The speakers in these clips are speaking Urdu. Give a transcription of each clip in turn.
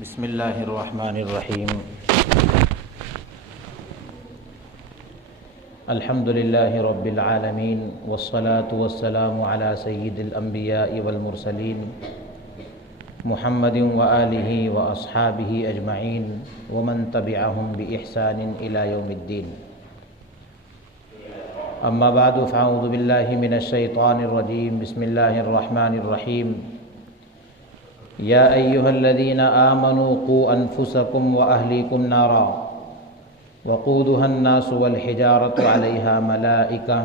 بسم اللہ الرحمن الرحیم الحمد للہ رب العالمین والصلاة والسلام علی سید الانبیاء والمرسلین محمد وآلہ واصحابہ اجمعین ومن تبعہم بإحسان الی یوم الدین اما بعد فاعوذ باللہ من الشیطان الرجیم بسم اللہ الرحمن الرحیم یا ایہا الذین آمنوا قوا انفسکم واہلیکم نارا وقودها الناس والحجارة علیہا ملائکہ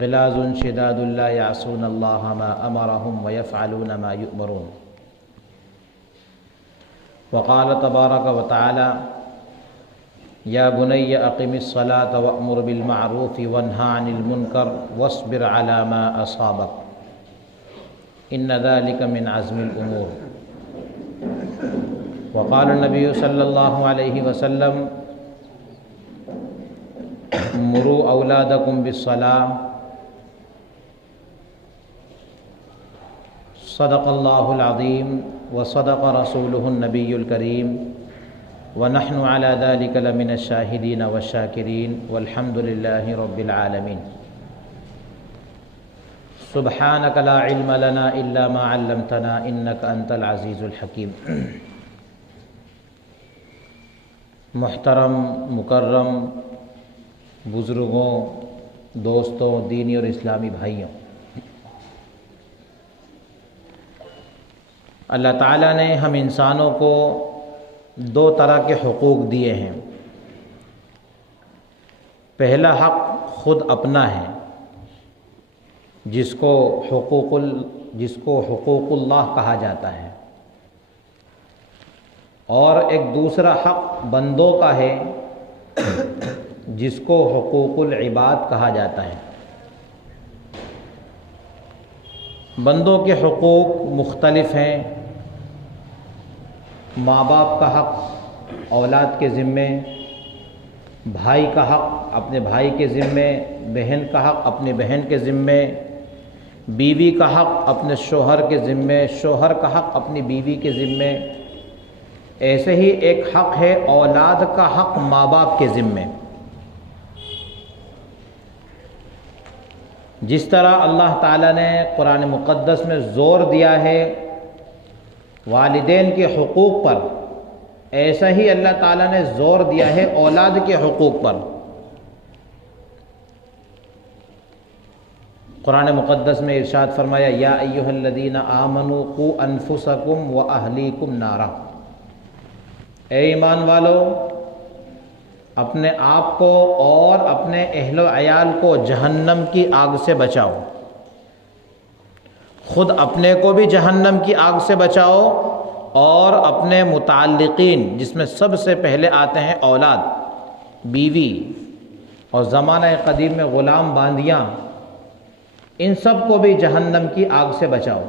غلاظ شداد لا یعصون اللہ ما امرهم ویفعلون ما یؤمرون وقال تبارک وتعالی یا بنی اقم الصلاة وأمر بالمعروف وانہا عن المنکر واصبر علی ما اصابک ان ذلك من عزم الامور وقال النبی صلی اللہ علیہ وسلم مروا اولادکم بالصلاة صدق اللہ العظیم وصدق رسولہ النبی الکریم ونحن على ذلك لمن الشاہدین والشاکرین والحمد للہ رب العالمین سبحانک لا علم لنا الا ما علمتنا انک انت العزیز الحکیم۔ محترم مکرم بزرگوں، دوستوں، دینی اور اسلامی بھائیوں، اللہ تعالیٰ نے ہم انسانوں کو دو طرح کے حقوق دیے ہیں۔ پہلا حق خود اپنا ہے جس کو حقوق اللہ کہا جاتا ہے، اور ایک دوسرا حق بندوں کا ہے جس کو حقوق العباد کہا جاتا ہے۔ بندوں کے حقوق مختلف ہیں۔ ماں باپ کا حق اولاد کے ذمے، بھائی کا حق اپنے بھائی کے ذمے، بہن کا حق اپنی بہن کے ذمے، بیوی کا حق اپنے شوہر کے ذمے، شوہر کا حق اپنی بیوی کے ذمے۔ ایسے ہی ایک حق ہے اولاد کا حق ماں باپ کے ذمے۔ جس طرح اللہ تعالیٰ نے قرآن مقدس میں زور دیا ہے والدین کے حقوق پر، ایسا ہی اللہ تعالیٰ نے زور دیا ہے اولاد کے حقوق پر۔ قرآن مقدس میں ارشاد فرمایا یا ایھا الذین آمنوا قوا انفسکم واہلیکم نارا، اے ایمان والو اپنے آپ کو اور اپنے اہل و عیال کو جہنم کی آگ سے بچاؤ۔ خود اپنے کو بھی جہنم کی آگ سے بچاؤ اور اپنے متعلقین، جس میں سب سے پہلے آتے ہیں اولاد، بیوی اور زمانہ قدیم میں غلام باندیاں، ان سب کو بھی جہنم کی آگ سے بچاؤ۔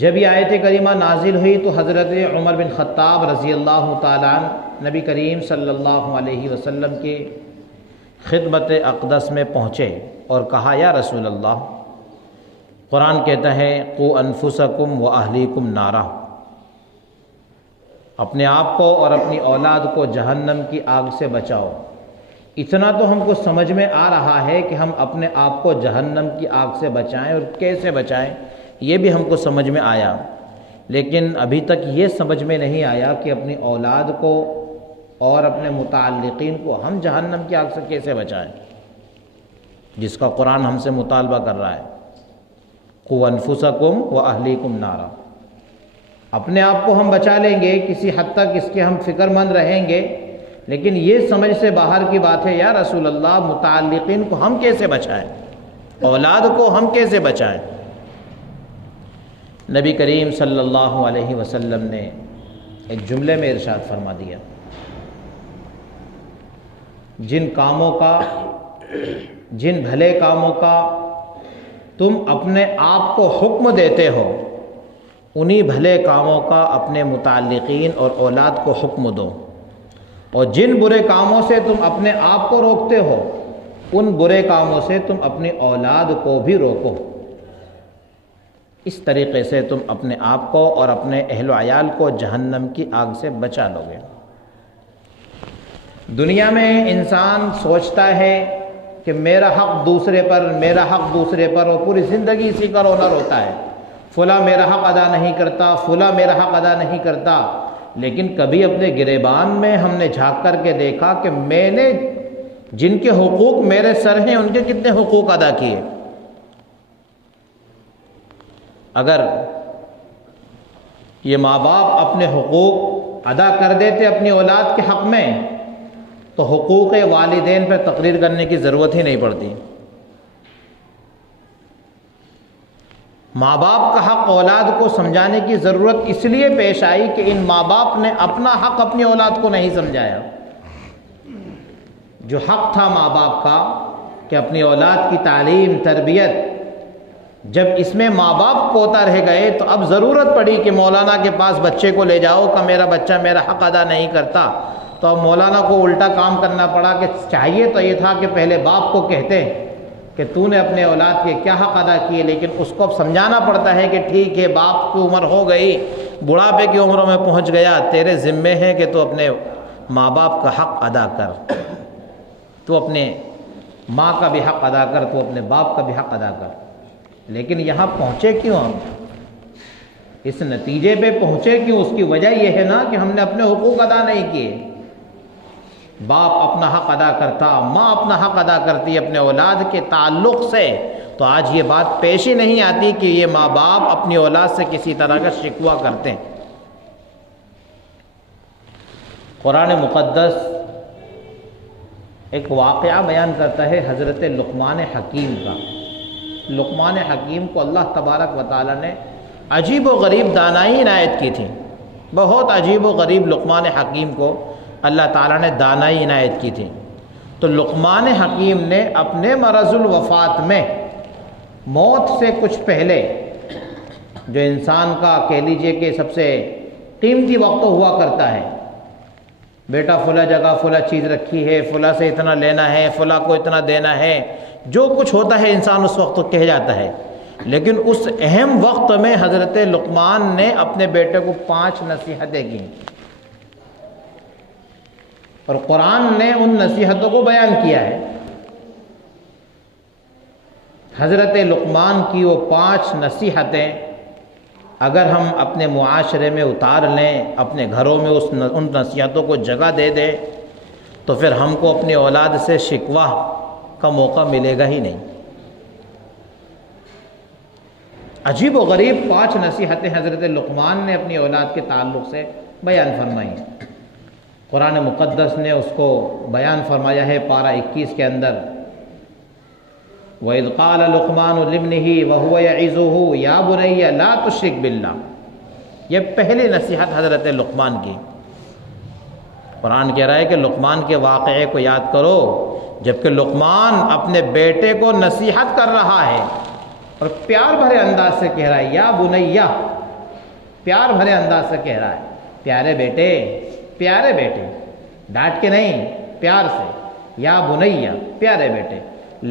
جب یہ آیت کریمہ نازل ہوئی تو حضرت عمر بن خطاب رضی اللہ تعالیٰ عنہ نبی کریم صلی اللہ علیہ وسلم کی خدمت اقدس میں پہنچے اور کہا یا رسول اللہ، قرآن کہتا ہے قوا انفسکم واہلیکم نارا، اپنے آپ کو اور اپنی اولاد کو جہنم کی آگ سے بچاؤ۔ اتنا تو ہم کو سمجھ میں آ رہا ہے کہ ہم اپنے آپ کو جہنم کی آگ سے بچائیں اور کیسے بچائیں، یہ بھی ہم کو سمجھ میں آیا، لیکن ابھی تک یہ سمجھ میں نہیں آیا کہ اپنی اولاد کو اور اپنے متعلقین کو ہم جہنم کی آگ سے کیسے بچائیں، جس کا قرآن ہم سے مطالبہ کر رہا ہے قوا انفسکم واہلیکم نارا۔ اپنے آپ کو ہم بچا لیں گے، کسی حد تک اس کے ہم فکر مند رہیں گے، لیکن یہ سمجھ سے باہر کی بات ہے یا رسول اللہ متعلقین کو ہم کیسے بچائیں، اولاد کو ہم کیسے بچائیں۔ نبی کریم صلی اللہ علیہ وسلم نے ایک جملے میں ارشاد فرما دیا، جن بھلے کاموں کا تم اپنے آپ کو حکم دیتے ہو، انہی بھلے کاموں کا اپنے متعلقین اور اولاد کو حکم دو، اور جن برے کاموں سے تم اپنے آپ کو روکتے ہو، ان برے کاموں سے تم اپنی اولاد کو بھی روکو۔ اس طریقے سے تم اپنے آپ کو اور اپنے اہل و عیال کو جہنم کی آگ سے بچا لو گے۔ دنیا میں انسان سوچتا ہے کہ میرا حق دوسرے پر، میرا حق دوسرے پر، اور پوری زندگی اسی کا رونا روتا ہے، فلاں میرا حق ادا نہیں کرتا، فلاں میرا حق ادا نہیں کرتا۔ لیکن کبھی اپنے گریبان میں ہم نے جھانک کر کے دیکھا کہ میں نے جن کے حقوق میرے سر ہیں ان کے کتنے حقوق ادا کیے؟ اگر یہ ماں باپ اپنے حقوق ادا کر دیتے اپنی اولاد کے حق میں تو حقوق والدین پر تقریر کرنے کی ضرورت ہی نہیں پڑتی۔ ماں باپ کا حق اولاد کو سمجھانے کی ضرورت اس لیے پیش آئی کہ ان ماں باپ نے اپنا حق اپنی اولاد کو نہیں سمجھایا۔ جو حق تھا ماں باپ کا کہ اپنی اولاد کی تعلیم تربیت، جب اس میں ماں باپ کوتا رہ گئے تو اب ضرورت پڑی کہ مولانا کے پاس بچے کو لے جاؤ کہ میرا بچہ میرا حق ادا نہیں کرتا، تو اب مولانا کو الٹا کام کرنا پڑا کہ چاہیے تو یہ تھا کہ پہلے باپ کو کہتے کہ تو نے اپنے اولاد کے کیا حق ادا کیے، لیکن اس کو اب سمجھانا پڑتا ہے کہ ٹھیک ہے باپ کی عمر ہو گئی، بڑھاپے کی عمروں میں پہنچ گیا، تیرے ذمے ہے کہ تو اپنے ماں باپ کا حق ادا کر، تو اپنے ماں کا بھی حق ادا کر، تو اپنے باپ کا بھی حق ادا کر۔ لیکن یہاں پہنچے کیوں ہم؟ اس نتیجے پہ پہنچے کیوں؟ اس کی وجہ یہ ہے نا کہ ہم نے اپنے حقوق ادا نہیں کیے۔ باپ اپنا حق ادا کرتا، ماں اپنا حق ادا کرتی اپنے اولاد کے تعلق سے، تو آج یہ بات پیش ہی نہیں آتی کہ یہ ماں باپ اپنی اولاد سے کسی طرح کا شکوہ کرتے ہیں۔ قرآن مقدس ایک واقعہ بیان کرتا ہے حضرت لقمان حکیم کا۔ لقمان حکیم کو اللہ تبارک و تعالیٰ نے عجیب و غریب دانائی عنایت کی تھی، بہت عجیب و غریب لقمان حکیم کو اللہ تعالیٰ نے دانائی عنایت کی تھی۔ تو لقمان حکیم نے اپنے مرض الوفات میں، موت سے کچھ پہلے، جو انسان کا کہہ لیجئے کہ سب سے قیمتی وقت ہوا کرتا ہے، بیٹا فلاں جگہ فلاں چیز رکھی ہے، فلاں سے اتنا لینا ہے، فلاں کو اتنا دینا ہے، جو کچھ ہوتا ہے انسان اس وقت کہہ جاتا ہے۔ لیکن اس اہم وقت میں حضرت لقمان نے اپنے بیٹے کو 5 نصیحتیں کی، اور قرآن نے ان نصیحتوں کو بیان کیا ہے۔ حضرت لقمان کی وہ 5 نصیحتیں اگر ہم اپنے معاشرے میں اتار لیں، اپنے گھروں میں ان نصیحتوں کو جگہ دے دیں، تو پھر ہم کو اپنی اولاد سے شکوہ کا موقع ملے گا ہی نہیں۔ عجیب و غریب 5 نصیحتیں حضرت لقمان نے اپنی اولاد کے تعلق سے بیان فرمائی۔ قرآن مقدس نے اس کو بیان فرمایا ہے پارہ 21 کے اندر، وَإِذْ قَالَ لُقْمَانُ لِابْنِهِ وَهُوَ يَعِظُهُ يَا بُنَيَّ لَا تُشْرِكْ بِاللَّهِ۔ یہ پہلی نصیحت حضرت لقمان کی۔ قرآن کہہ رہا ہے کہ لقمان کے واقعے کو یاد کرو، جبکہ لقمان اپنے بیٹے کو نصیحت کر رہا ہے اور پیار بھرے انداز سے کہہ رہا ہے، یا بنیہ، پیار بھرے انداز سے کہہ رہا ہے، پیارے بیٹے، پیارے بیٹے، ڈانٹ کے نہیں، پیار سے، یا بنیہ، پیارے بیٹے،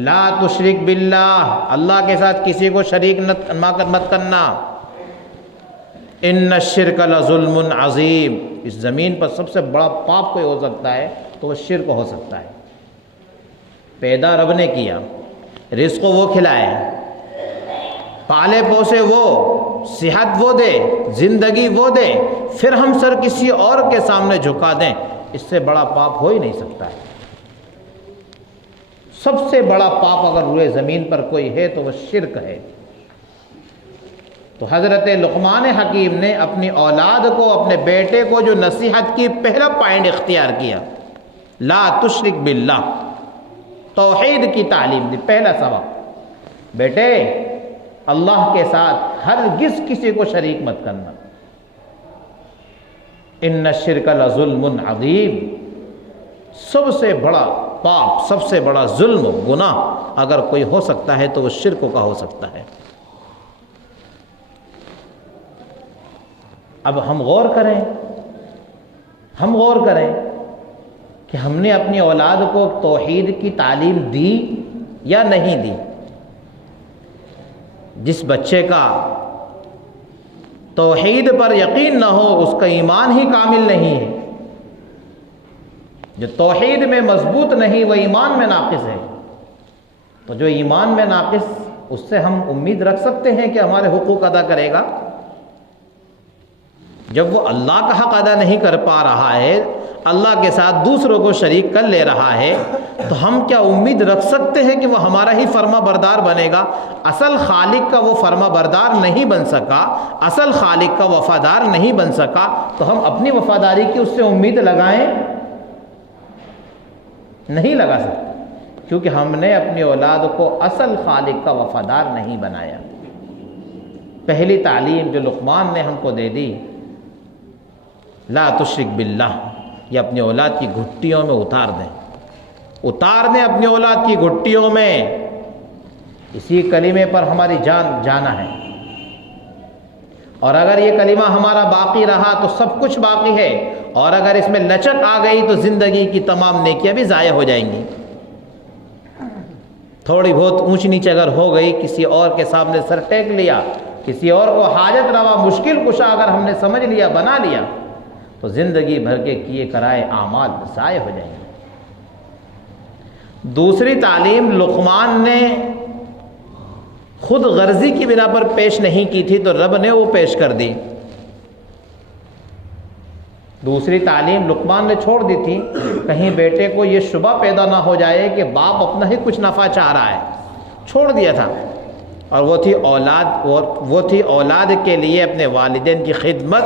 لا تشرک باللہ، اللہ کے ساتھ کسی کو شریک مت کرنا، ان الشرک لظلم عظیم، اس زمین پر سب سے بڑا پاپ کوئی ہو سکتا ہے تو وہ شرک ہو سکتا ہے۔ پیدا رب نے کیا، رزق وہ کھلائے، پالے پوسے وہ، صحت وہ دے، زندگی وہ دے، پھر ہم سر کسی اور کے سامنے جھکا دیں، اس سے بڑا پاپ ہو ہی نہیں سکتا ہے۔ سب سے بڑا پاپ اگر روئے زمین پر کوئی ہے تو وہ شرک ہے۔ تو حضرت لقمان حکیم نے اپنی اولاد کو، اپنے بیٹے کو جو نصیحت کی، پہلا پوائنٹ اختیار کیا، لا تشرک باللہ، توحید کی تعلیم دی۔ پہلا سبق، بیٹے اللہ کے ساتھ ہرگز کسی کو شریک مت کرنا، ان الشرک لظلم عظیم، سب سے بڑا پاپ، سب سے بڑا ظلم، گناہ اگر کوئی ہو سکتا ہے تو وہ شرک کا ہو سکتا ہے۔ اب ہم غور کریں کہ ہم نے اپنی اولاد کو توحید کی تعلیم دی یا نہیں دی۔ جس بچے کا توحید پر یقین نہ ہو اس کا ایمان ہی کامل نہیں ہے۔ جو توحید میں مضبوط نہیں وہ ایمان میں ناقص ہے۔ تو جو ایمان میں ناقص، اس سے ہم امید رکھ سکتے ہیں کہ ہمارے حقوق ادا کرے گا؟ جب وہ اللہ کا حق ادا نہیں کر پا رہا ہے، اللہ کے ساتھ دوسروں کو شریک کر لے رہا ہے، تو ہم کیا امید رکھ سکتے ہیں کہ وہ ہمارا ہی فرما بردار بنے گا؟ اصل خالق کا وہ فرما بردار نہیں بن سکا، اصل خالق کا وفادار نہیں بن سکا، تو ہم اپنی وفاداری کی اس سے امید لگائیں؟ نہیں لگا سکتے، کیونکہ ہم نے اپنی اولاد کو اصل خالق کا وفادار نہیں بنایا۔ پہلی تعلیم جو لقمان نے ہم کو دے دی، لا تشرک باللہ، یہ اپنی اولاد کی گھٹیوں میں اتار دیں اپنی اولاد کی گھٹیوں میں۔ اسی کلمے پر ہماری جان جانا ہے، اور اگر یہ کلمہ ہمارا باقی رہا تو سب کچھ باقی ہے، اور اگر اس میں لچک آ گئی تو زندگی کی تمام نیکیاں بھی ضائع ہو جائیں گی۔ تھوڑی بہت اونچ نیچ اگر ہو گئی، کسی اور کے سامنے سر ٹیک لیا، کسی اور کو حاجت روا مشکل کشا اگر ہم نے سمجھ لیا، بنا لیا، تو زندگی بھر کے کیے کرائے اعمال ضائع ہو جائیں گے۔ دوسری تعلیم لقمان نے خود غرضی کی بنا پر پیش نہیں کی تھی، تو رب نے وہ پیش کر دی۔ دوسری تعلیم لقمان نے چھوڑ دی تھی، کہیں بیٹے کو یہ شبہ پیدا نہ ہو جائے کہ باپ اپنا ہی کچھ نفع چاہ رہا ہے، چھوڑ دیا تھا۔ اور وہ تھی اولاد کے لیے اپنے والدین کی خدمت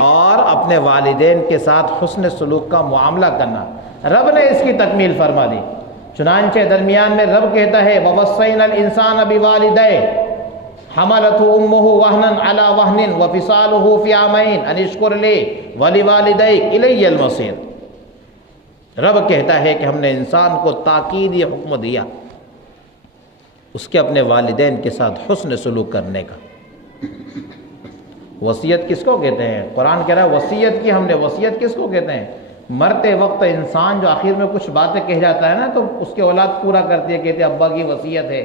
اور اپنے والدین کے ساتھ حسن سلوک کا معاملہ کرنا۔ رب نے اس کی تکمیل فرما دی۔ چنانچہ درمیان میں رب کہتا ہے وَوَصَّيْنَا الْإِنسَانَ بِوَالِدَيْهِ حَمَلَتْهُ أُمُّهُ وَهْنًا عَلَى وَهْنٍ وَفِصَالُهُ فِي عَامَيْنِ أَنِ اشْكُرْ لِي وَلِوَالِدَيْكَ إِلَيَّ الْمَصِيرُ۔ رب کہتا ہے کہ ہم نے انسان کو تاکیدی حکم دیا اس کے اپنے والدین کے ساتھ حسن سلوک کرنے کا۔ وصیت کس کو کہتے ہیں؟ قرآن کہہ رہا ہے وصیت کی ہم نے۔ وصیت کس کو کہتے ہیں؟ مرتے وقت انسان جو آخر میں کچھ باتیں کہہ جاتا ہے نا، تو اس کی اولاد پورا کرتی ہے، کہتے ہیں ابا کی وصیت ہے،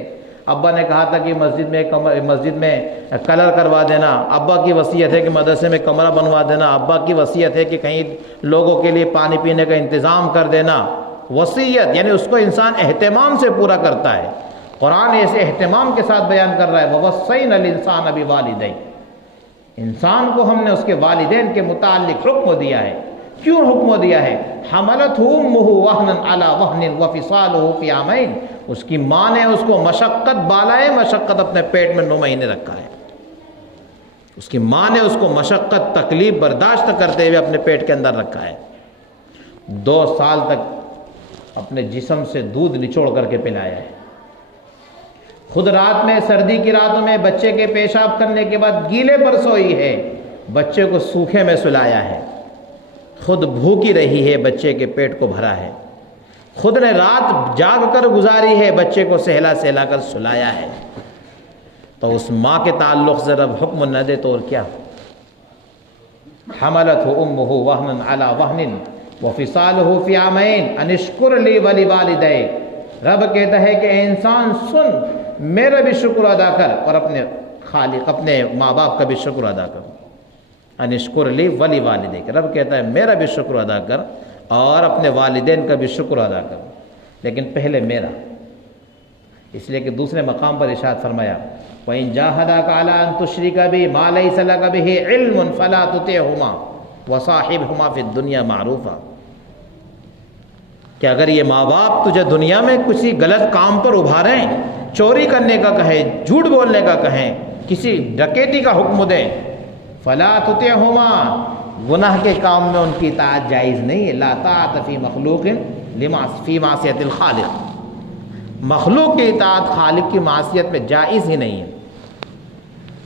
ابا نے کہا تھا کہ مسجد میں کلر کروا دینا، ابا کی وصیت ہے کہ مدرسے میں کمرہ بنوا دینا، ابا کی وصیت ہے کہ کہیں لوگوں کے لیے پانی پینے کا انتظام کر دینا۔ وصیت یعنی اس کو انسان اہتمام سے پورا کرتا ہے۔ قرآن ایسے اہتمام کے ساتھ بیان کر رہا ہے وَوَصَّيْنَا الْإِنسَانَ بِوَالِدَيْهِ، انسان کو ہم نے اس کے والدین کے متعلق حکم دیا ہے۔ کیوں حکم دیا ہے؟ حَمَلَتْهُ أُمُّهُ وَهْنًا عَلَى وَهْنٍ وَفِصَالُهُ فِي عَامَيْنِ، اس کی ماں نے اس کو مشقت بالائے مشقت اپنے پیٹ میں 9 مہینے رکھا ہے۔ اس کی ماں نے اس کو مشقت تکلیف برداشت کرتے ہوئے اپنے پیٹ کے اندر رکھا ہے۔ 2 سال تک اپنے جسم سے دودھ نچوڑ کر کے پلایا ہے۔ خود رات میں سردی کی راتوں میں بچے کے پیشاب کرنے کے بعد گیلے پر سوئی ہے، بچے کو سوکھے میں سلایا ہے۔ خود بھوکی رہی ہے، بچے کے پیٹ کو بھرا ہے۔ خود نے رات جاگ کر گزاری ہے، بچے کو سہلا سہلا کر سلایا ہے۔ تو اس ماں کے تعلق سے رب حکم نہ دے تو اور کیا؟ حملتہ امہ وہنا علی وہن وفصالہ فی عامین ان اشکر لی ولوالدیک۔ رب کہتا ہے کہ اے انسان سن، میرا بھی شکر ادا کر اور اپنے خالق اپنے ماں باپ کا بھی شکر ادا کر۔ ان اشکر لی ولوالدیک، رب کہتا ہے میرا بھی شکر ادا کر اور اپنے والدین کا بھی شکر ادا کر، لیکن پہلے میرا۔ اس لیے کہ دوسرے مقام پر ارشاد فرمایا وَإِن جَاهَدَاكَ عَلَىٰ أَن تُشْرِكَ بِي مَا لَيْسَ لَكَ بِهِ عِلْمٌ فَلَا تُطِعْهُمَا وَصَاحِبْهُمَا فِي الدُّنْيَا مَعْرُوفًا، کہ اگر یہ ماں باپ تجھے دنیا میں کسی غلط کام پر ابھاریں، چوری کرنے کا کہیں، جھوٹ بولنے کا کہیں، کسی ڈکیتی کا حکم دیں، فَلَا تُطِعْهُمَا، گناہ کے کام میں ان کی اطاعت جائز نہیں ہے۔ لَا طَاعَةَ فِي مَخْلُوقٍ فِي مَعْصِيَةِ الْخَالِقِ، مخلوق کی اطاعت خالق کی معصیت میں جائز ہی نہیں ہے۔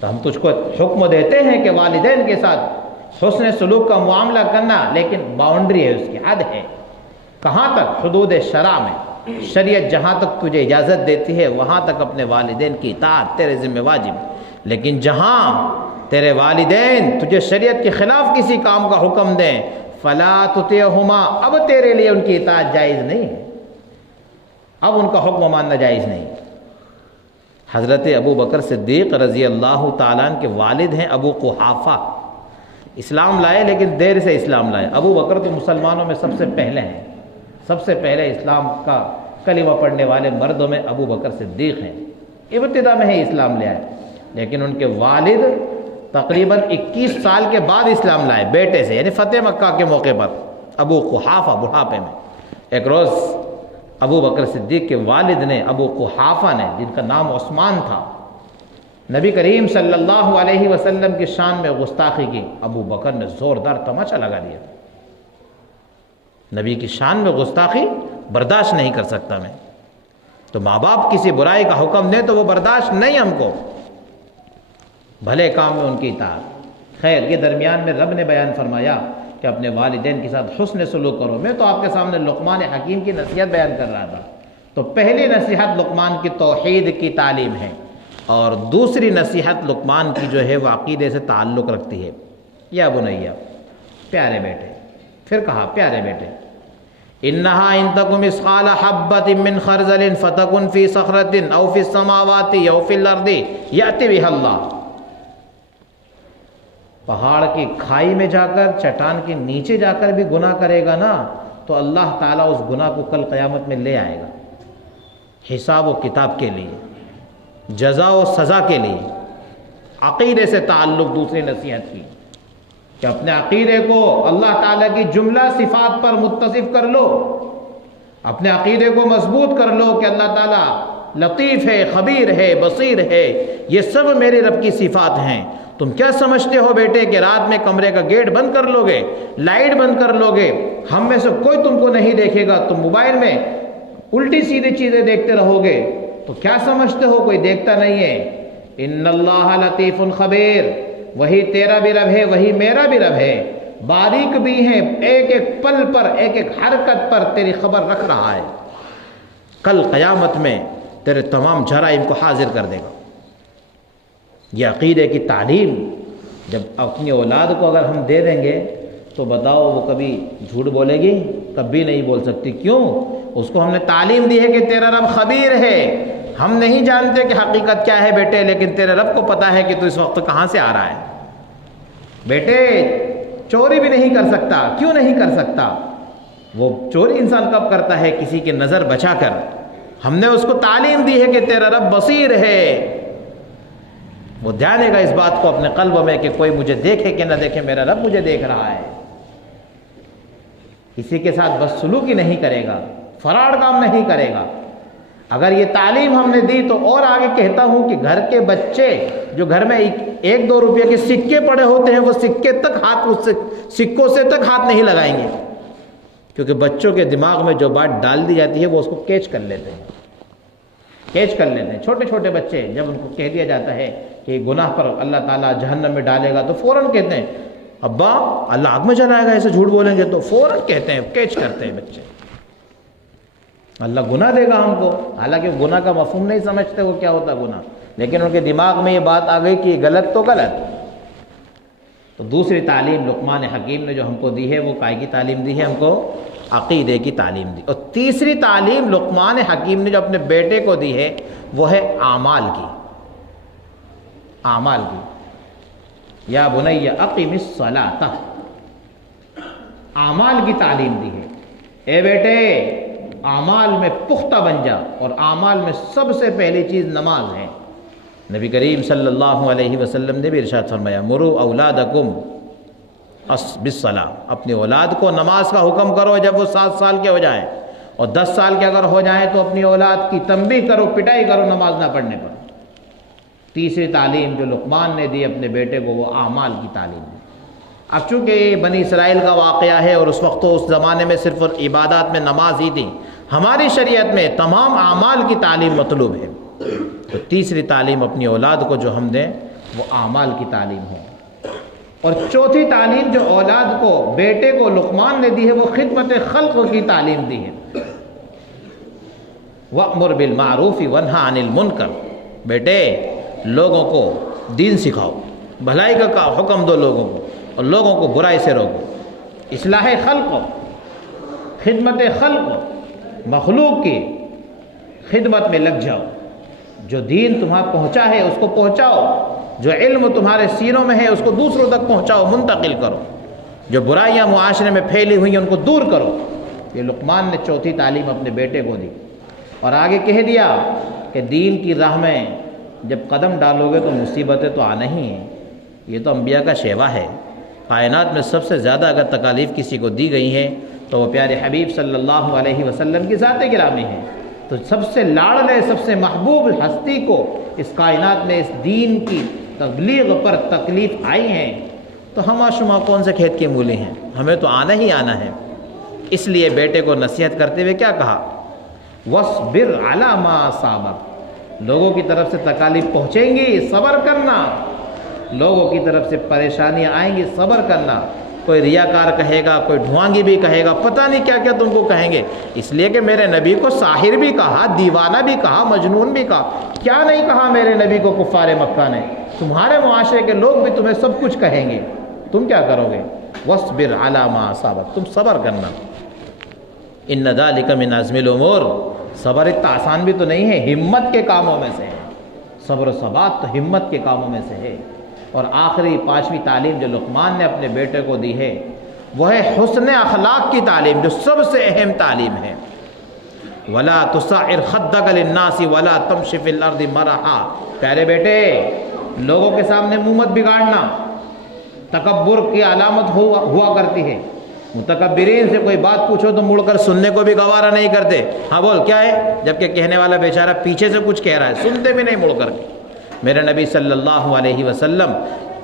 تو ہم تجھ کو حکم دیتے ہیں کہ والدین کے ساتھ حسن سلوک کا معاملہ کرنا، لیکن باؤنڈری ہے، اس کی حد ہے۔ کہاں تک؟ حدود شرع میں، شریعت جہاں تک تجھے اجازت دیتی ہے وہاں تک اپنے والدین کی اطاعت تیرے ذمہ واجب ہے، لیکن جہاں تیرے والدین تجھے شریعت کے خلاف کسی کام کا حکم دیں، فلا تطیعہما، اب تیرے لیے ان کی اطاعت جائز نہیں ہے، اب ان کا حکم ماننا جائز نہیں۔ حضرت ابو بکر صدیق رضی اللہ تعالیٰ عنہ کے والد ہیں ابو قحافہ، اسلام لائے لیکن دیر سے اسلام لائے۔ ابو بکر تو مسلمانوں میں سب سے پہلے ہیں، سب سے پہلے اسلام کا کلمہ پڑھنے والے مردوں میں ابو بکر صدیق ہیں، ابتدا میں ہی اسلام لے آئے، لیکن ان کے والد تقریباً 21 سال کے بعد اسلام لائے بیٹے سے، یعنی فتح مکہ کے موقع پر ابو قحافہ بڑھاپے میں۔ ایک روز ابو بکر صدیق کے والد نے، ابو قحافہ نے، جن کا نام عثمان تھا، نبی کریم صلی اللہ علیہ وسلم کی شان میں گستاخی کی۔ ابو بکر نے زوردار تماچا لگا دیا، نبی کی شان میں گستاخی برداشت نہیں کر سکتا میں، تو ماں باپ کسی برائی کا حکم دیں تو وہ برداشت نہیں ہم کو، بھلے کام میں ان کی اطاعت۔ خیر، یہ درمیان میں رب نے بیان فرمایا کہ اپنے والدین کے ساتھ حسن سلوک کرو۔ میں تو آپ کے سامنے لقمان حکیم کی نصیحت بیان کر رہا تھا، تو پہلی نصیحت لقمان کی توحید کی تعلیم ہے، اور دوسری نصیحت لقمان کی جو ہے وہ عقیدے سے تعلق رکھتی ہے۔ یا بنیا، پیارے بیٹے، پھر کہا پیارے بیٹے، انہا ان تکم مثقال حبۃ من خردل فتکن فی صخرۃ او فی السماوات او فی الارض یأتی بہا اللہ۔ پہاڑ کی کھائی میں جا کر، چٹان کے نیچے جا کر بھی گناہ کرے گا نا، تو اللہ تعالیٰ اس گناہ کو کل قیامت میں لے آئے گا، حساب و کتاب کے لیے، جزا و سزا کے لیے۔ عقیدے سے تعلق دوسری نصیحت کی کہ اپنے عقیدے کو اللہ تعالیٰ کی جملہ صفات پر متصف کر لو، اپنے عقیدے کو مضبوط کر لو کہ اللہ تعالیٰ لطیف ہے، خبیر ہے، بصیر ہے، یہ سب میرے رب کی صفات ہیں۔ تم کیا سمجھتے ہو بیٹے کہ رات میں کمرے کا گیٹ بند کر لو گے، لائٹ بند کر لو گے، ہم میں سے کوئی تم کو نہیں دیکھے گا، تم موبائل میں الٹی سیدھی چیزیں دیکھتے رہو گے، تو کیا سمجھتے ہو کوئی دیکھتا نہیں ہے؟ ان اللہ لطیف خبیر، وہی تیرا بھی رب ہے، وہی میرا بھی رب ہے، باریک بھی ہے، ایک ایک پل پر، ایک ایک حرکت پر تیری خبر رکھ رہا ہے، کل قیامت میں تیرے تمام جرائم کو حاضر کر دے گا۔ یہ عقیدے کی تعلیم جب اپنی اولاد کو اگر ہم دے دیں گے تو بتاؤ وہ کبھی جھوٹ بولے گی؟ کبھی نہیں بول سکتی۔ کیوں؟ اس کو ہم نے تعلیم دی ہے کہ تیرا رب خبیر ہے، ہم نہیں جانتے کہ حقیقت کیا ہے بیٹے، لیکن تیرے رب کو پتا ہے کہ تو اس وقت کہاں سے آ رہا ہے۔ بیٹے چوری بھی نہیں کر سکتا، کیوں نہیں کر سکتا؟ وہ چوری انسان کب کرتا ہے؟ کسی کی نظر بچا کر۔ ہم نے اس کو تعلیم دی ہے کہ تیرا رب بصیر ہے، وہ جانے گا اس بات کو اپنے قلب میں کہ کوئی مجھے دیکھے کہ نہ دیکھے، میرا رب مجھے دیکھ رہا ہے۔ کسی کے ساتھ بدسلوکی نہیں کرے گا، فراڈ کام نہیں کرے گا۔ اگر یہ تعلیم ہم نے دی تو اور آگے کہتا ہوں کہ گھر کے بچے جو گھر میں 1-2 روپے کے سکے پڑے ہوتے ہیں، وہ سکے تک سکوں سے تک ہاتھ نہیں لگائیں گے، کیونکہ بچوں کے دماغ میں جو بات ڈال دی جاتی ہے وہ اس کو کیچ کر لیتے ہیں، کیچ کر لیتے ہیں۔ چھوٹے چھوٹے بچے جب ان کو کہہ دیا جاتا ہے کہ گناہ پر اللہ تعالیٰ جہنم میں ڈالے گا تو فوراً کہتے ہیں ابا اللہ آگ میں جلائے گا، ایسے جھوٹ بولیں گے تو فوراً کہتے ہیں، کیچ کرتے ہیں بچے، اللہ گناہ دے گا ہم کو، حالانکہ گناہ کا مفہوم نہیں سمجھتے وہ کیا ہوتا گناہ، لیکن ان کے دماغ میں یہ بات آ گئی کہ غلط تو غلط۔ تو دوسری تعلیم لقمان حکیم نے جو ہم کو دی ہے وہ کائے کی تعلیم دی ہے؟ ہم کو عقیدے کی تعلیم دی۔ اور تیسری تعلیم لقمان حکیم نے جو اپنے بیٹے کو دی ہے وہ ہے اعمال کی، اعمال کی۔ یا بنی اقم الصلاۃ، اعمال کی تعلیم دی ہے۔ اے بیٹے اعمال میں پختہ بن جا، اور اعمال میں سب سے پہلی چیز نماز ہے۔ نبی کریم صلی اللہ علیہ وسلم نے بھی ارشاد فرمایا مروا اولادکم بالصلاۃ، اپنی اولاد کو نماز کا حکم کرو جب وہ 7 سال کے ہو جائیں، اور 10 سال کے اگر ہو جائیں تو اپنی اولاد کی تنبیہ کرو، پٹائی کرو نماز نہ پڑھنے پر۔ تیسری تعلیم جو لقمان نے دی اپنے بیٹے کو وہ اعمال کی تعلیم دی۔ اب چونکہ یہ بنی اسرائیل کا واقعہ ہے اور اس وقت تو اس زمانے میں صرف عبادات میں نماز ہی تھی، ہماری شریعت میں تمام اعمال کی تعلیم مطلوب ہے، تو تیسری تعلیم اپنی اولاد کو جو ہم دیں وہ اعمال کی تعلیم ہو۔ اور چوتھی تعلیم جو اولاد کو، بیٹے کو لقمان نے دی ہے وہ خدمت خلق کی تعلیم دی ہے۔ وَأْمُرْ بِالْمَعْرُوفِ وَانْهَ عَنِ الْمُنْكَرِ، بیٹے لوگوں کو دین سکھاؤ، بھلائی کا حکم دو لوگوں کو، اور لوگوں کو برائی سے روکو۔ اصلاح خلق، خدمت خلق، مخلوق کی خدمت میں لگ جاؤ، جو دین تمہیں پہنچا ہے اس کو پہنچاؤ، جو علم تمہارے سینوں میں ہے اس کو دوسروں تک پہنچاؤ، منتقل کرو، جو برائیاں معاشرے میں پھیلی ہوئی ہیں ان کو دور کرو۔ یہ لقمان نے چوتھی تعلیم اپنے بیٹے کو دی، اور آگے کہہ دیا کہ دین کی راہ میں جب قدم ڈالو گے تو مصیبتیں تو آنا ہی ہیں، یہ تو انبیاء کا شیوا ہے۔ کائنات میں سب سے زیادہ اگر تکالیف کسی کو دی گئی ہیں تو وہ پیارے حبیب صلی اللہ علیہ وسلم کی ذات گرامی ہے۔ تو سب سے لاڈلے، سب سے محبوب ہستی کو اس کائنات میں اس دین کی تبلیغ پر تکلیف آئی ہیں، تو ہم شما کون سے کھیت کے مولی ہیں، ہمیں تو آنا ہی آنا ہے۔ اس لیے بیٹے کو نصیحت کرتے ہوئے کیا کہا؟ وَاصْبِرْ عَلَىٰ مَا أَصَابَكَ، لوگوں کی طرف سے تکالیف پہنچیں گی، صبر کرنا، لوگوں کی طرف سے پریشانیاں آئیں گی، صبر کرنا۔ کوئی ریاکار کہے گا، کوئی ڈھوانگی بھی کہے گا، پتہ نہیں کیا کیا تم کو کہیں گے، اس لیے کہ میرے نبی کو ساحر بھی کہا، دیوانہ بھی کہا، مجنون بھی کہا، کیا نہیں کہا میرے نبی کو کفار مکہ نے؟ تمہارے معاشرے کے لوگ بھی تمہیں سب کچھ کہیں گے، تم کیا کرو گے؟ وَاصْبِرْ عَلَىٰ مَا أَصَابَكَ، تم صبر کرنا۔ إِنَّ ذَلِكَ مِنْ عَزْمِ الْأُمُورِ، صبر اتنا آسان بھی تو نہیں ہے، ہمت کے کاموں میں سے ہے، صبر و ثبات تو ہمت کے کاموں میں سے ہے۔ اور آخری پانچویں تعلیم جو لقمان نے اپنے بیٹے کو دی ہے وہ ہے حسن اخلاق کی تعلیم، جو سب سے اہم تعلیم ہے۔ وَلَا تُصَعِّرْ خَدَّكَ لِلنَّاسِ وَلَا تَمْشِ فِي الْأَرْضِ مَرَحًا، پیارے بیٹے لوگوں کے سامنے منہ مت بگاڑنا، تکبر کی علامت ہوا کرتی ہے۔ متکبرین سے کوئی بات پوچھو تو مڑ کر سننے کو بھی گوارا نہیں کرتے، ہاں بول کیا ہے، جبکہ کہنے والا بیچارہ پیچھے سے کچھ کہہ رہا ہے، سنتے بھی نہیں مڑ کر کے۔ میرے نبی صلی اللہ علیہ وسلم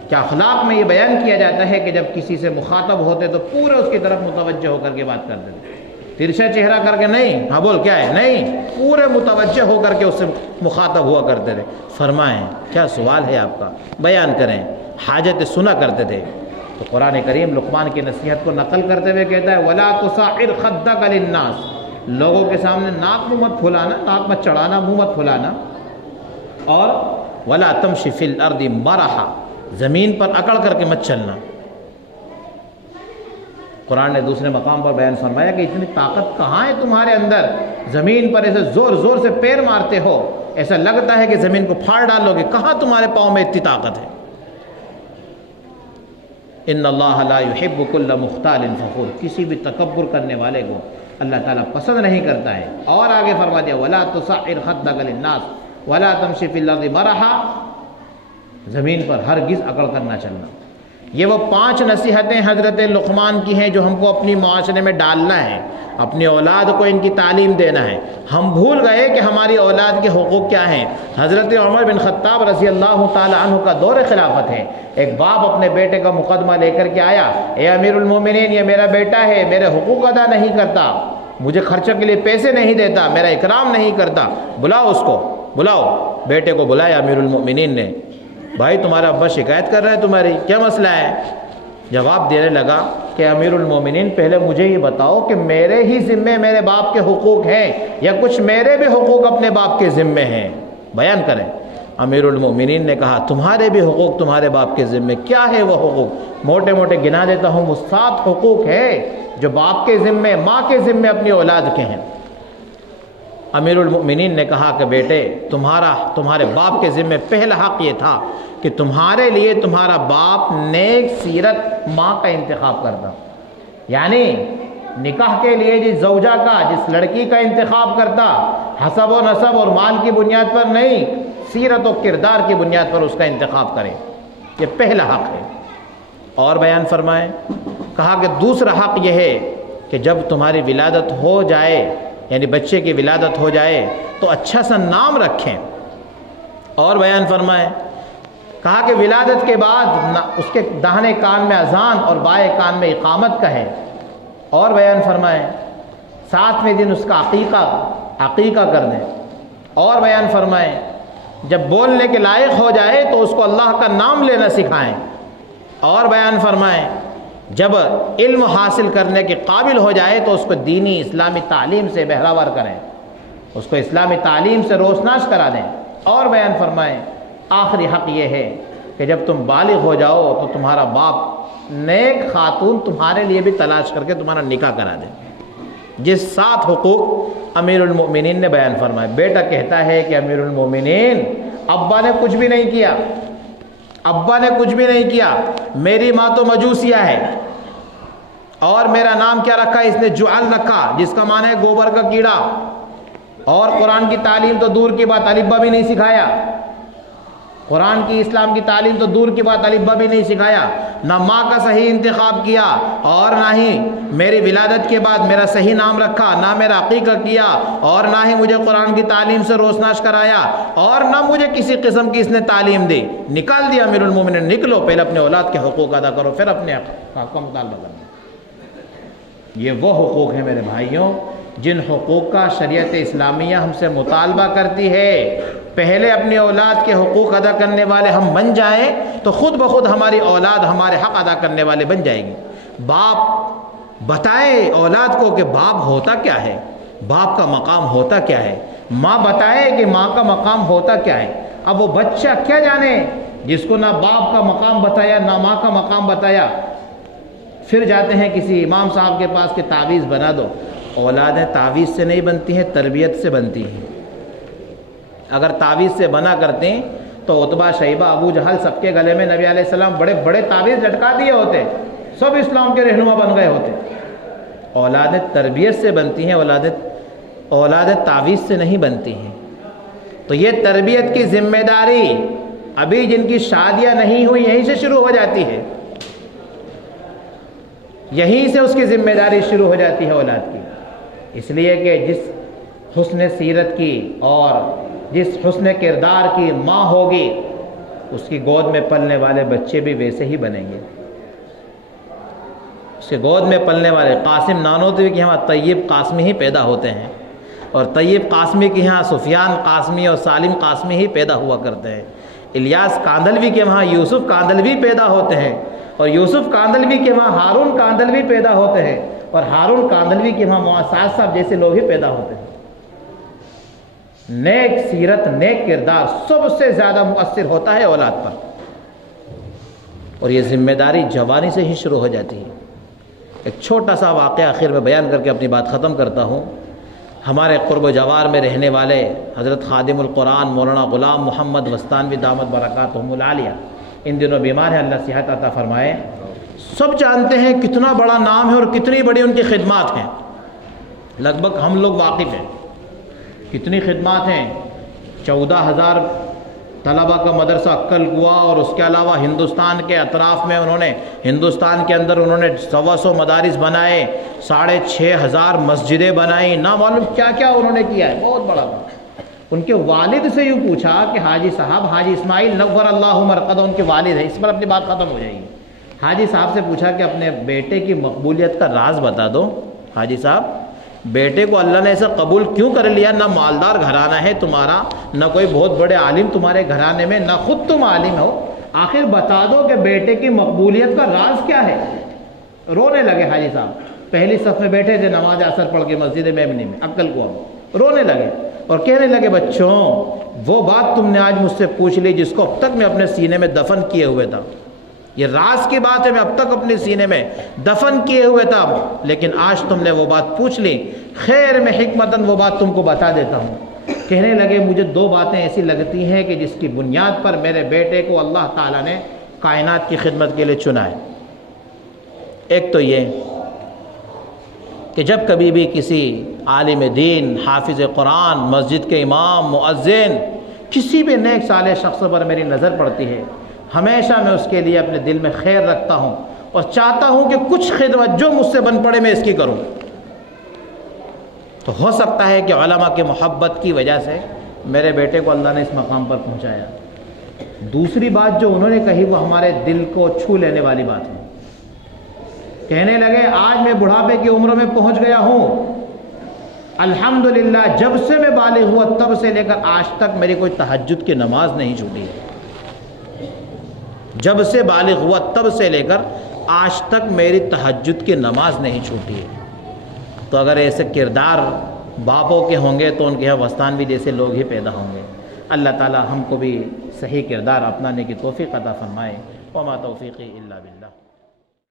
کیا اخلاق میں یہ بیان کیا جاتا ہے کہ جب کسی سے مخاطب ہوتے تو پورے اس کی طرف متوجہ ہو کر کے بات کرتے تھے، ترچھا چہرہ کر کے نہیں، ہاں بول کیا ہے، نہیں، پورے متوجہ ہو کر کے اس سے مخاطب ہوا کرتے تھے۔ فرمائیں کیا سوال ہے آپ کا، بیان کریں، حاجت سنا کرتے تھے۔ تو قرآن کریم لقمان کی نصیحت کو نقل کرتے ہوئے کہتا ہے وَلَا تُصَعِّرْ خَدَّكَ لِلنَّاسِ، لوگوں کے سامنے ناک منہ مت پھلانا، ناک مت چڑھانا، منہ مت پھلانا، اور وَلَا تَمْشِ فِي الْأَرْضِ مَرَحًا، زمین پر اکڑ کر کے مت چلنا۔ قرآن نے دوسرے مقام پر بیان فرمایا کہ اتنی طاقت کہاں ہے تمہارے اندر، زمین پر ایسے زور زور سے پیر مارتے ہو، ایسا لگتا ہے کہ زمین کو پھاڑ ڈالو گے، کہاں تمہارے پاؤں میں اتنی طاقت ہے؟ ان اللہ لا يحب كل مختال فخور، کسی بھی تکبر کرنے والے کو اللہ تعالیٰ پسند نہیں کرتا ہے۔ اور آگے فرما دیا وَلَا تُصَعِّرْ خَدَّكَ لِلنَّاسِ وَلَا تَمْشِ فِي الْأَرْضِ مَرَحًا، زمین پر ہرگز اکڑ کر نہ چلنا۔ یہ وہ 5 نصیحتیں حضرت لقمان کی ہیں جو ہم کو اپنی معاشرے میں ڈالنا ہے، اپنی اولاد کو ان کی تعلیم دینا ہے۔ ہم بھول گئے کہ ہماری اولاد کے حقوق کیا ہیں۔ حضرت عمر بن خطاب رضی اللہ تعالی عنہ کا دور خلافت ہے، ایک باپ اپنے بیٹے کا مقدمہ لے کر کے آیا، اے امیر المومنین یہ میرا بیٹا ہے، میرے حقوق ادا نہیں کرتا، مجھے خرچہ کے لیے پیسے نہیں دیتا، میرا اکرام نہیں کرتا، بلاؤ اس کو، بلاؤ۔ بیٹے کو بلایا امیر المومنین نے، بھائی تمہارا ابا شکایت کر رہے ہیں تمہاری، کیا مسئلہ ہے؟ جواب دینے لگا کہ امیر المومنین پہلے مجھے یہ بتاؤ کہ میرے ہی ذمے میرے باپ کے حقوق ہیں یا کچھ میرے بھی حقوق اپنے باپ کے ذمے ہیں، بیان کریں۔ امیر المومنین نے کہا تمہارے بھی حقوق تمہارے باپ کے ذمے، کیا ہے وہ حقوق؟ موٹے موٹے گنا دیتا ہوں، وہ 7 حقوق ہے جو باپ کے ذمے، ماں کے ذمے اپنی اولاد کے ہیں۔ امیر المؤمنین نے کہا کہ بیٹے تمہارے باپ کے ذمے پہلا حق یہ تھا کہ تمہارے لیے تمہارا باپ نیک سیرت ماں کا انتخاب کرتا، یعنی نکاح کے لیے جس زوجہ کا، جس لڑکی کا انتخاب کرتا، حسب و نسب اور مال کی بنیاد پر نہیں، سیرت و کردار کی بنیاد پر اس کا انتخاب کرے، یہ پہلا حق ہے۔ اور بیان فرمائیں، کہا کہ دوسرا حق یہ ہے کہ جب تمہاری ولادت ہو جائے، یعنی بچے کی ولادت ہو جائے تو اچھا سا نام رکھیں۔ اور بیان فرمائیں، کہا کہ ولادت کے بعد اس کے داہنے کان میں اذان اور بائیں کان میں اقامت کہیں۔ اور بیان فرمائیں 7ویں دن اس کا عقیقہ کر دیں۔ اور بیان فرمائیں جب بولنے کے لائق ہو جائے تو اس کو اللہ کا نام لینا سکھائیں۔ اور بیان فرمائیں جب علم حاصل کرنے کے قابل ہو جائے تو اس کو دینی اسلامی تعلیم سے بہراور کریں، اس کو اسلامی تعلیم سے روشناس کرا دیں۔ اور بیان فرمائیں آخری حق یہ ہے کہ جب تم بالغ ہو جاؤ تو تمہارا باپ نیک خاتون تمہارے لیے بھی تلاش کر کے تمہارا نکاح کرا دیں۔ جس 7 حقوق امیر المومنین نے بیان فرمائے۔ بیٹا کہتا ہے کہ امیر المومنین ابا نے کچھ بھی نہیں کیا، ابا نے کچھ بھی نہیں کیا، میری ماں تو مجوسیہ ہے اور میرا نام کیا رکھا؟ اس نے جعل رکھا، جس کا معنی ہے گوبر کا کیڑا، اور قرآن کی تعلیم تو دور کی بات، الف با بھی نہیں سکھایا، قرآن کی اسلام کی تعلیم تو دور کی بات، الف با بھی نہیں سکھایا، نہ ماں کا صحیح انتخاب کیا اور نہ ہی میری ولادت کے بعد میرا صحیح نام رکھا، نہ میرا عقیقہ کیا اور نہ ہی مجھے قرآن کی تعلیم سے روشناش کرایا اور نہ مجھے کسی قسم کی اس نے تعلیم دی۔ نکال دیا امیر المومنین، نکلو، پہلے اپنے اولاد کے حقوق ادا کرو، پھر اپنے حق کا مطالبہ کرو۔ یہ وہ حقوق ہیں میرے بھائیوں جن حقوق کا شریعت اسلامیہ ہم سے مطالبہ کرتی ہے۔ پہلے اپنی اولاد کے حقوق ادا کرنے والے ہم بن جائیں تو خود بخود ہماری اولاد ہمارے حق ادا کرنے والے بن جائے گی۔ باپ بتائے اولاد کو کہ باپ ہوتا کیا ہے، باپ کا مقام ہوتا کیا ہے، ماں بتائے کہ ماں کا مقام ہوتا کیا ہے۔ اب وہ بچہ کیا جانے جس کو نہ باپ کا مقام بتایا نہ ماں کا مقام بتایا، پھر جاتے ہیں کسی امام صاحب کے پاس کہ تعویذ بنا دو۔ اولادیں تعویذ سے نہیں بنتی ہیں، تربیت سے بنتی ہیں۔ اگر تعویذ سے بنا کرتے تو عتبہ، شیبہ، ابو جہل سب کے گلے میں نبی علیہ السلام بڑے بڑے تعویذ لٹکا دیے ہوتے، سب اسلام کے رہنما بن گئے ہوتے۔ اولادیں تربیت سے بنتی ہیں، اولادیں تعویذ سے نہیں بنتی ہیں۔ تو یہ تربیت کی ذمہ داری ابھی جن کی شادیاں نہیں ہوئی یہیں سے شروع ہو جاتی ہے، یہیں سے اس کی ذمہ داری شروع ہو جاتی ہے اولاد کی۔ اس لیے کہ جس حسن سیرت کی اور جس حسن کردار کی ماں ہوگی اس کی گود میں پلنے والے بچے بھی ویسے ہی بنیں گے۔ اس کے گود میں پلنے والے قاسم نانوتوی کے یہاں طیب قاسمی ہی پیدا ہوتے ہیں، اور طیب قاسمی کے یہاں سفیان قاسمی اور سالم قاسمی ہی پیدا ہوا کرتے ہیں۔ الیاس کاندلوی کے وہاں یوسف کاندلوی پیدا ہوتے ہیں، اور یوسف کاندلوی کے وہاں ہارون کاندلوی پیدا ہوتے ہیں، اور ہارون کاندلوی کے وہاں معاذ صاحب جیسے لوگ ہی پیدا ہوتے ہیں۔ نیک سیرت، نیک کردار سب سے زیادہ مؤثر ہوتا ہے اولاد پر، اور یہ ذمہ داری جوانی سے ہی شروع ہو جاتی ہے۔ ایک چھوٹا سا واقعہ آخر میں بیان کر کے اپنی بات ختم کرتا ہوں۔ ہمارے قرب و جوار میں رہنے والے حضرت خادم القرآن مولانا غلام محمد وستانوی دامت برکاتہم العالیہ ان دنوں بیمار ہیں، اللہ صحت عطا فرمائے۔ سب جانتے ہیں کتنا بڑا نام ہے اور کتنی بڑی ان کی خدمات ہیں، لگ بھگ ہم لوگ واقف ہیں کتنی خدمات ہیں۔ 14,000 طلبہ کا مدرسہ عکل کوا، اور اس کے علاوہ ہندوستان کے اطراف میں ہندوستان کے اندر انہوں نے 125 مدارس بنائے، 6,500 مسجدیں بنائیں، نہ معلوم کیا کیا انہوں نے کیا ہے، بہت بڑا بات۔ ان کے والد سے یوں پوچھا کہ حاجی صاحب، حاجی اسماعیل نور اللہ مرقدہ ان کے والد ہیں، اس پر اپنی بات ختم ہو جائے گی۔ حاجی صاحب سے پوچھا کہ اپنے بیٹے کی مقبولیت کا راز بتا دو۔ حاجی صاحب، بیٹے کو اللہ نے ایسا قبول کیوں کر لیا؟ نہ مالدار گھرانہ ہے تمہارا، نہ کوئی بہت بڑے عالم تمہارے گھرانے میں، نہ خود تم عالم ہو، آخر بتا دو کہ بیٹے کی مقبولیت کا راز کیا ہے؟ رونے لگے حاجی صاحب، پہلی صف میں بیٹھے تھے نماز عصر پڑھ کے مسجد میمنی میں عکل کو، رونے لگے اور کہنے لگے بچوں وہ بات تم نے آج مجھ سے پوچھ لی جس کو اب تک میں اپنے سینے میں دفن کیے ہوئے تھا، یہ راز کی بات ہے، میں اب تک اپنے سینے میں دفن کیے ہوئے تھا، لیکن آج تم نے وہ بات پوچھ لی، خیر میں حکمتاً وہ بات تم کو بتا دیتا ہوں۔ کہنے لگے مجھے 2 باتیں ایسی لگتی ہیں کہ جس کی بنیاد پر میرے بیٹے کو اللہ تعالیٰ نے کائنات کی خدمت کے لیے چنا ہے۔ ایک تو یہ کہ جب کبھی بھی کسی عالم دین، حافظ قرآن، مسجد کے امام، مؤذن، کسی بھی نیک صالح شخص پر میری نظر پڑتی ہے، ہمیشہ میں اس کے لیے اپنے دل میں خیر رکھتا ہوں اور چاہتا ہوں کہ کچھ خدمت جو مجھ سے بن پڑے میں اس کی کروں۔ تو ہو سکتا ہے کہ علماء کی محبت کی وجہ سے میرے بیٹے کو اللہ نے اس مقام پر پہنچایا۔ دوسری بات جو انہوں نے کہی وہ ہمارے دل کو چھو لینے والی بات ہے۔ کہنے لگے آج میں بڑھاپے کی عمر میں پہنچ گیا ہوں، الحمدللہ جب سے میں بالغ ہوا تب سے لے کر آج تک میری کوئی تہجد کی نماز نہیں چھوٹی ہے، جب سے بالغ ہوا تب سے لے کر آج تک میری تہجد کی نماز نہیں چھوٹی ہے۔ تو اگر ایسے کردار باپوں کے ہوں گے تو ان کے یہاں وستانوی جیسے لوگ ہی پیدا ہوں گے۔ اللہ تعالی ہم کو بھی صحیح کردار اپنانے کی توفیق عطا فرمائے۔ وما توفیقی الا باللہ۔